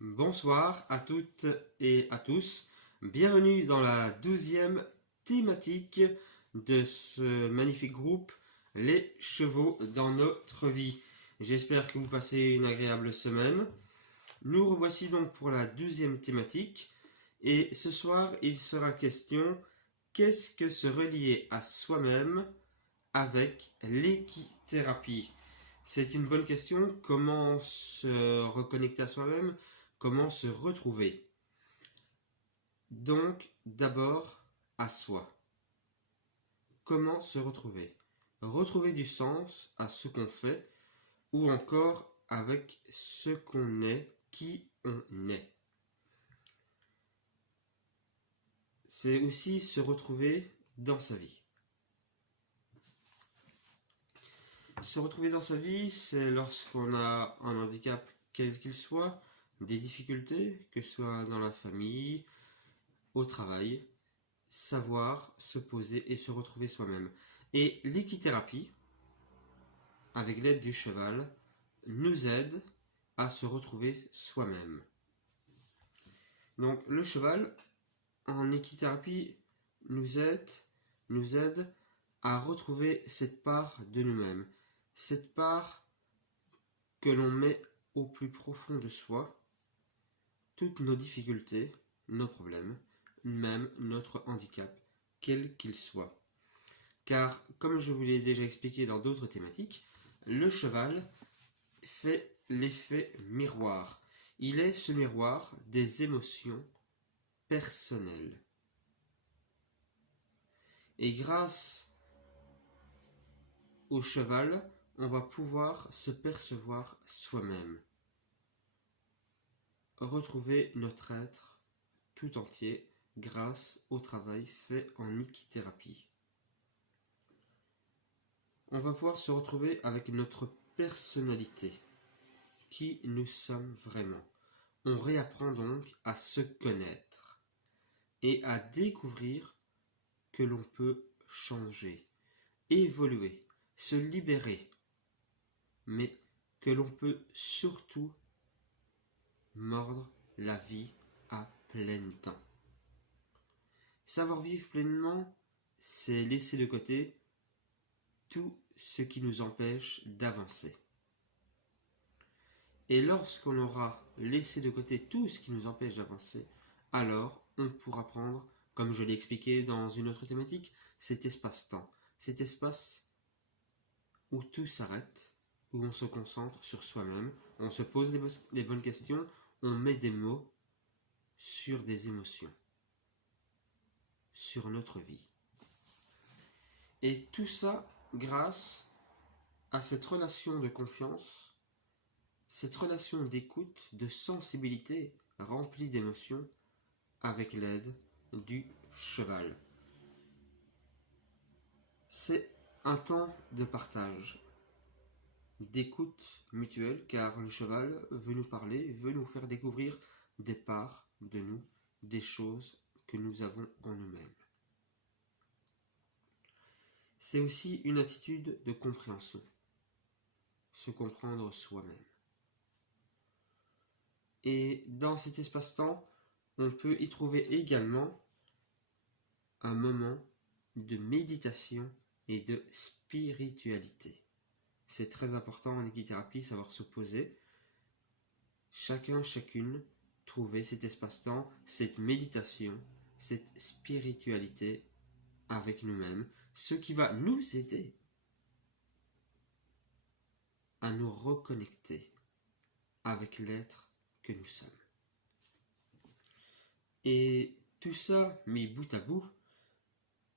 Bonsoir à toutes et à tous. Bienvenue dans la 12e thématique de ce magnifique groupe, les chevaux dans notre vie. J'espère que vous passez une agréable semaine. Nous revoici donc pour la 12e thématique. Et ce soir, il sera question qu'est-ce que se relier à soi-même avec l'équithérapie. C'est une bonne question. Comment se reconnecter à soi-même? Comment se retrouver? Donc, d'abord, à soi. Comment se retrouver? Retrouver du sens à ce qu'on fait ou encore avec ce qu'on est, qui on est. C'est aussi se retrouver dans sa vie. Se retrouver dans sa vie, c'est lorsqu'on a un handicap quel qu'il soit, des difficultés, que ce soit dans la famille, au travail, savoir se poser et se retrouver soi-même. Et l'équithérapie, avec l'aide du cheval, nous aide à se retrouver soi-même. Donc le cheval, en équithérapie, nous aide à retrouver cette part de nous-mêmes, cette part que l'on met au plus profond de soi, toutes nos difficultés, nos problèmes, même notre handicap, quel qu'il soit. Car, comme je vous l'ai déjà expliqué dans d'autres thématiques, le cheval fait l'effet miroir. Il est ce miroir des émotions personnelles. Et grâce au cheval, on va pouvoir se percevoir soi-même. Retrouver notre être tout entier grâce au travail fait en équithérapie. On va pouvoir se retrouver avec notre personnalité, qui nous sommes vraiment. On réapprend donc à se connaître et à découvrir que l'on peut changer, évoluer, se libérer, mais que l'on peut surtout mordre la vie à plein temps. Savoir vivre pleinement, c'est laisser de côté tout ce qui nous empêche d'avancer. Et lorsqu'on aura laissé de côté tout ce qui nous empêche d'avancer, alors on pourra prendre, comme je l'ai expliqué dans une autre thématique, cet espace-temps, cet espace où tout s'arrête, où on se concentre sur soi-même, on se pose les bonnes questions, on met des mots sur des émotions, sur notre vie. Et tout ça grâce à cette relation de confiance, cette relation d'écoute, de sensibilité remplie d'émotions avec l'aide du cheval. C'est un temps de partage, d'écoute mutuelle, car le cheval veut nous parler, veut nous faire découvrir des parts de nous, des choses que nous avons en nous-mêmes. C'est aussi une attitude de compréhension, se comprendre soi-même. Et dans cet espace-temps, on peut y trouver également un moment de méditation et de spiritualité. C'est très important en équithérapie, savoir se poser. Chacun, chacune, trouver cet espace-temps, cette méditation, cette spiritualité avec nous-mêmes, ce qui va nous aider à nous reconnecter avec l'être que nous sommes. Et tout ça mis bout à bout,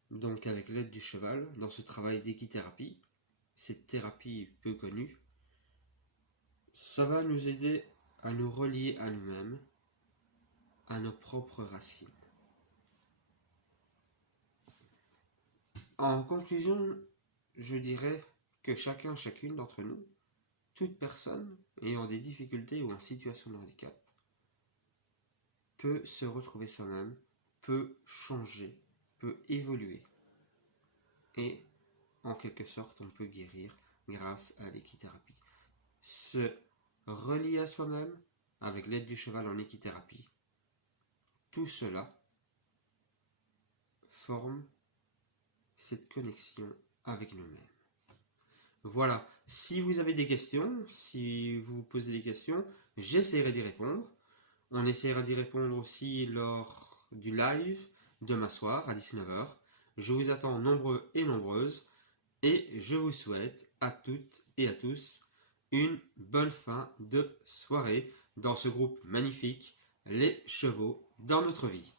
donc avec l'aide du cheval, dans ce travail d'équithérapie, cette thérapie peu connue, ça va nous aider à nous relier à nous-mêmes, à nos propres racines. En conclusion, je dirais que chacun, chacune d'entre nous, toute personne ayant des difficultés ou en situation de handicap, peut se retrouver soi-même, peut changer, peut évoluer. Et en quelque sorte, on peut guérir grâce à l'équithérapie. Se relier à soi-même, avec l'aide du cheval en équithérapie. Tout cela forme cette connexion avec nous-mêmes. Voilà, si vous avez des questions, si vous vous posez des questions, j'essaierai d'y répondre. On essaiera d'y répondre aussi lors du live demain soir à 19h. Je vous attends nombreux et nombreuses et je vous souhaite à toutes et à tous une bonne fin de soirée dans ce groupe magnifique, les chevaux dans notre vie.